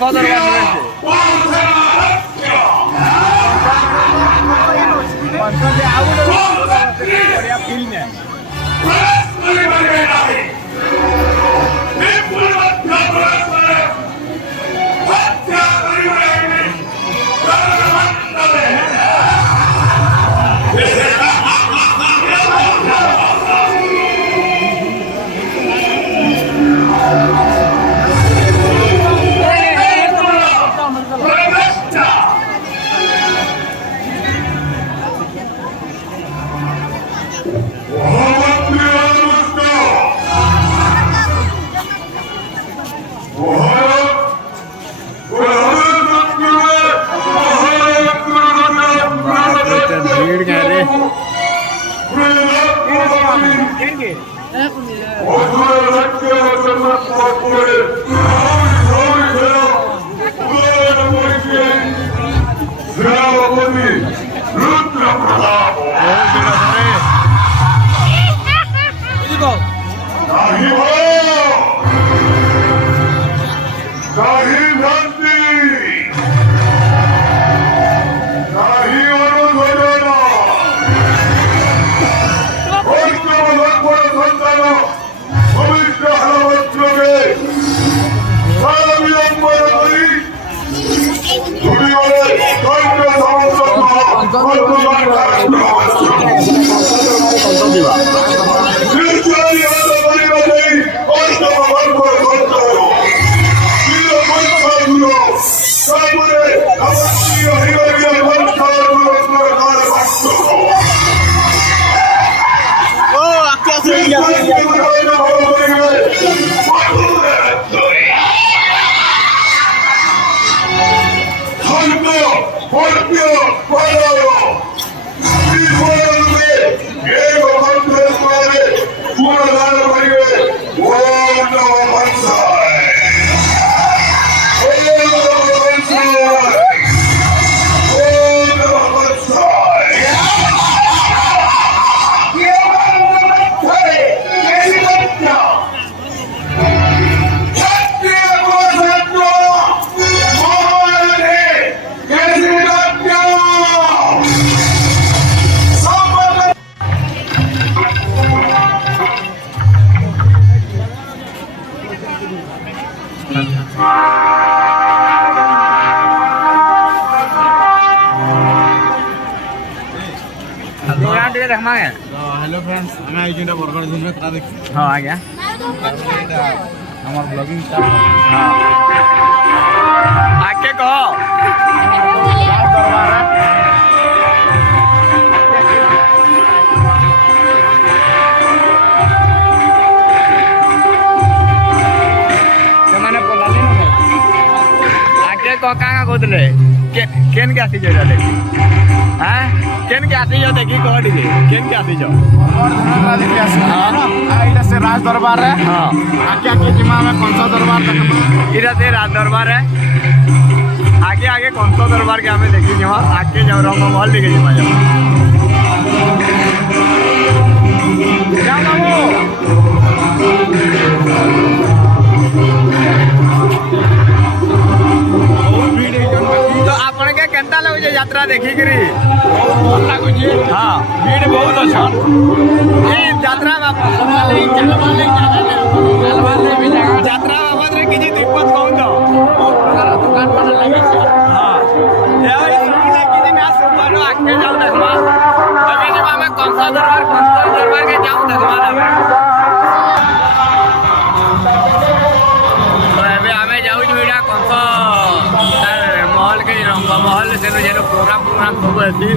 কংস দরবার রয়েছে hello friends आम आई बरगड़ दिन में देखी हाँ आज्ञा हमार ब्लॉगिंग स्टार्ट हाँ आके कहो ସେମାନେ ପଲାଲି ନ ଆକେ କକା କହୁଥିଲେ କେନ୍ କେ ଆସିଛ ଏଇଟା ଦେଖି ହାଁ କେନ୍ କେ ଆସିଛ ଦେଖି କହ ଟିକେ କେନ୍ କେ ଆସିଛ ଏଇଟା ସେ ରାଜ ଦରବାରରେ ହଁ ଆକେ ଆକେ ଯିମା ଆମେ କଂସ ଦରବାର ଦେଖମା ଏଇଟା ସେ ରାଜ ଦରବାର आगे आगे कौन सा दरबार के हमें देखी वहाँ आगे जाओ रंगमहल लेके जाओ तो आपन के केंता लगे यात्रा देखी करी हाँ भीड़ बहुत अच्छा ये यात्रा यात्रा बाबद रे किसी दिक्कत कौन तो दुकान पर लगी हाँ यार इसमें किसी ना सुपर नो आके जाओ देखमा अभी जब मैं कंसा दरबार के जाऊं देखमा तो अबे हमें जाऊ जोड़ा कंसा महल के रंग महल से जो प्रोग्राम सब अच्छी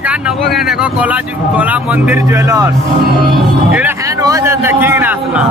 का नबो के देखो कला मंदिर ज्वेलर्स एड़ा है नो देखी ना आसला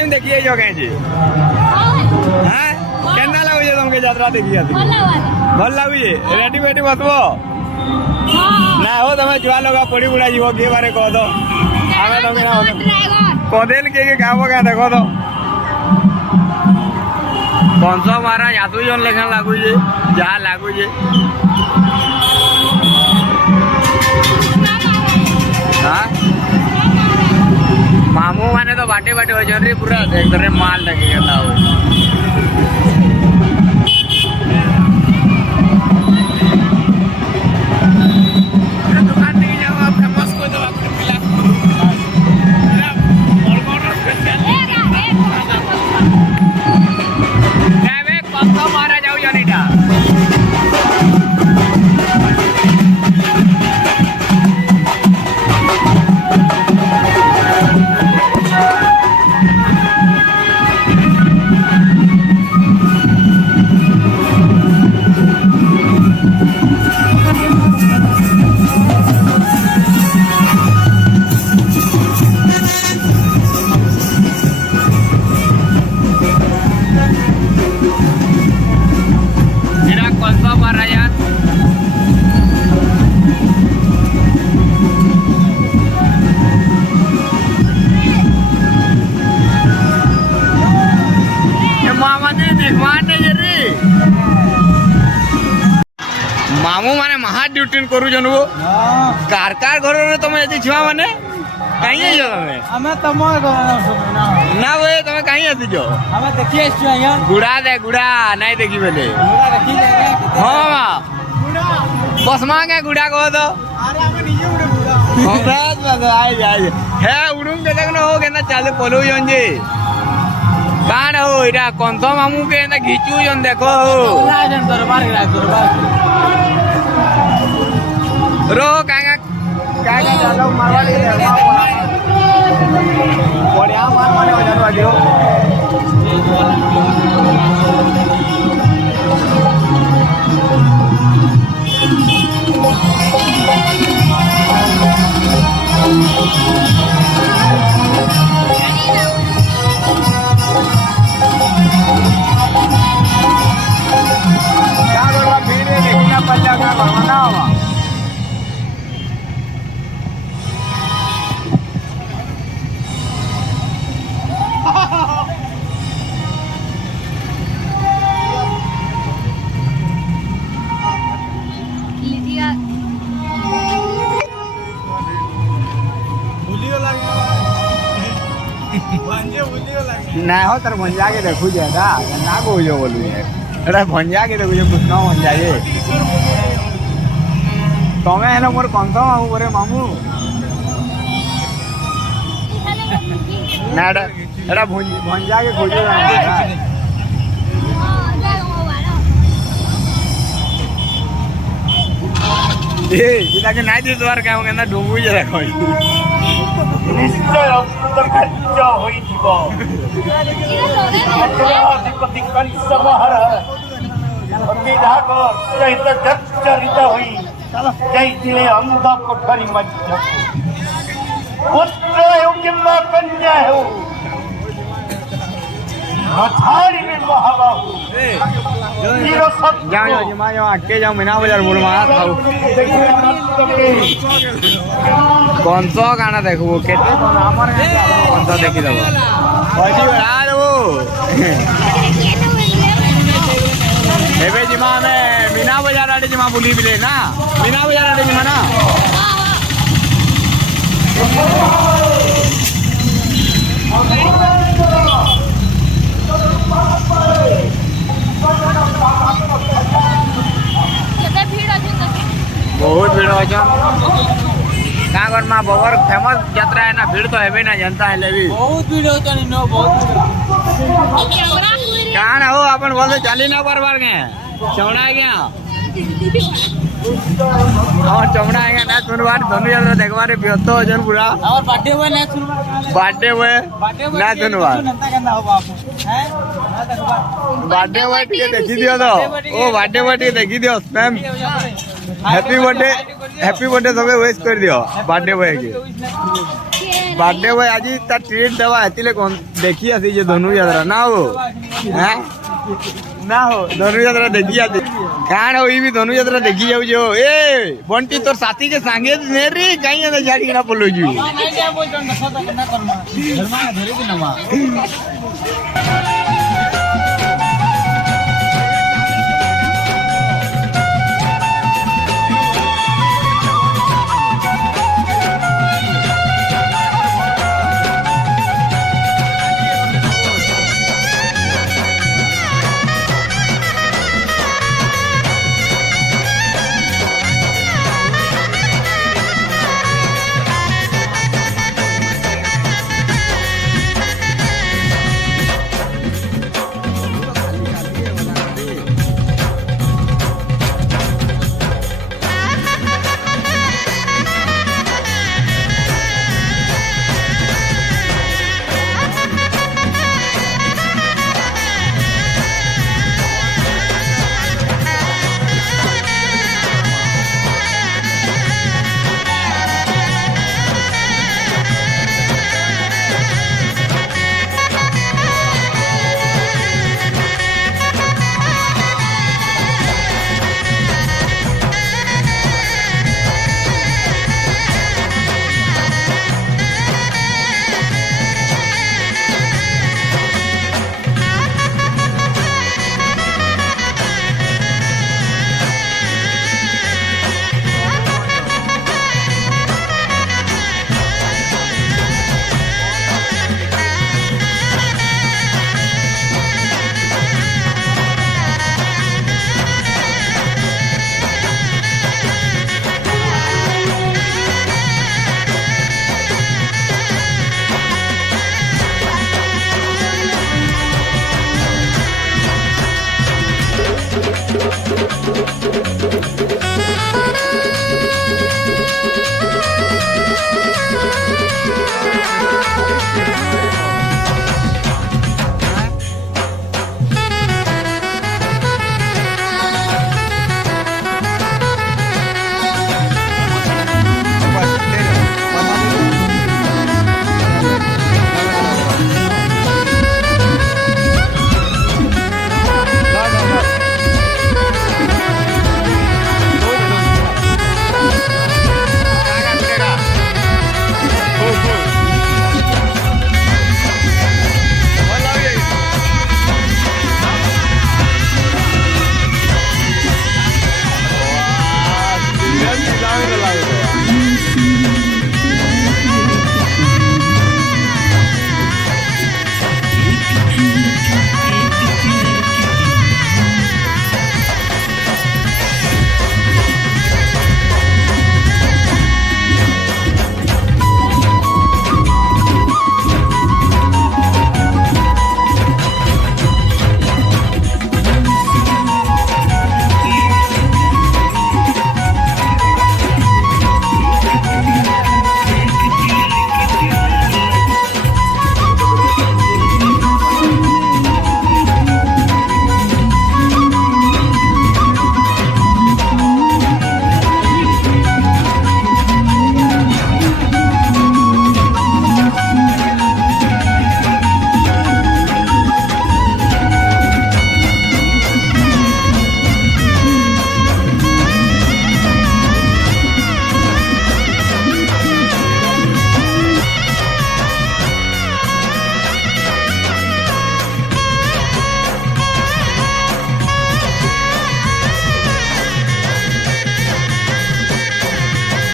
टाइम देखिए जो कहीं जी हां केना लागुजे तुमके यात्रा देखी आती भल लागुजे रेडी बेटी बसबो ना हो तमे जुआ लगा पड़ी बुढ़ा जीवो के बारे कह दो आमे तमे ना कदेल के गावो का देखो तो कंसो महाराज आतु जन लेखन लागुजे जहा लागुजे हां मामू माने तो बाटे बाटे हो जन रे पूरा एक तरह माल लगे गला हो दुकान नहीं जाओ आप फेमस को दो पिला कंसो महाराज जाऊ जनीटा मामू माने महा ड्यूटी करू जनबो कार कार घर रे तमे एति छुआ माने काई आइयो तमे हमें तमो ना वे तमे काई आति जो हमें देखिए आइयो गुड़ा दे गुड़ा नहीं देखी बेले पूरा रखी जाएगा हां बस मांगे गुड़ा को दो अरे हमें नहीं उड़े पूरा हां बस आई जाए हे उड़ुम के देखनो हो केना चाले पोलो जंजे कान हो इरा कंसो मामू के ना घिचू जन देखो जन दरबार रो काका काका चलो मारवा ले बढ़िया मारवाने हो जानो आदियो क्या करवा भीड़ में देखना पल्ला का भरवाना हुआ ना हो तर भंजा के देखू जाएगा ना को जो बोलू है अरे भंजा के देखू जो कुछ ना भंजा ये तमे है ना मोर कंसो मामू बोरे मामू ना एड़ा भंजा के खोजो ना ए इला के नाइ दिसवार का केना डुंगु जे देखो নিশ্চয় অদ্ভুত কার্য হইথিব অধিপতিকারী সমাহার অতিধাগ সহিত জর্জরিত হই যাইছিলে অন্ধ কোঠরি মধ্য পুত্র হেউ কিংবা কন্যা হেউ নথারিবে মহাবাহু जाओ जमा जाओ आके जाओ मीना बाजार बोल मारा खाओ कंसो गाना देखबो केते हमर कंसो देखि देबो होजी बड़ा देबो एबे जिमा में मीना बाजार आडे जिमा बुली बिले ना मीना बाजार आडे जिमा ना बहुत भीड़ अच्छा का कर मां बबर फेमस यात्रा है ना भीड़ तो है ना जनता है लेवी बहुत भीड़ होता नहीं नो बहुत कान हो अपन बोलते चाली ना बार के चौड़ा गया और चौड़ा गया ना सुनवार दोनों यात्रा देखवारे व्यस्त हो जन पूरा और बर्थडे हुए ना सुनवार बर्थडे हुए ना सुनवार नंता करना हो बापू हैं बर्थडे हुए ठीक है देखी दियो तो ओ बर्थडे हुए ठीक देखी दियो मैम हैप्पी बर्थडे सबे विश कर दियो बर्थडे हुए के बर्थडे भाई आज ता ट्रीट देवा हेतिले कोन देखी आसी जे धनु यात्रा ना हो हैं ना हो धनु यात्रा देखी आसी काण होई भी धनु यात्रा देखी जाऊ जो ए बंटी तोर साथी के संगे नेरी काई ने झाड़ी ना पलो जी नहीं क्या बोल रहा नशा तो करना करना घर में धरे दिन नवा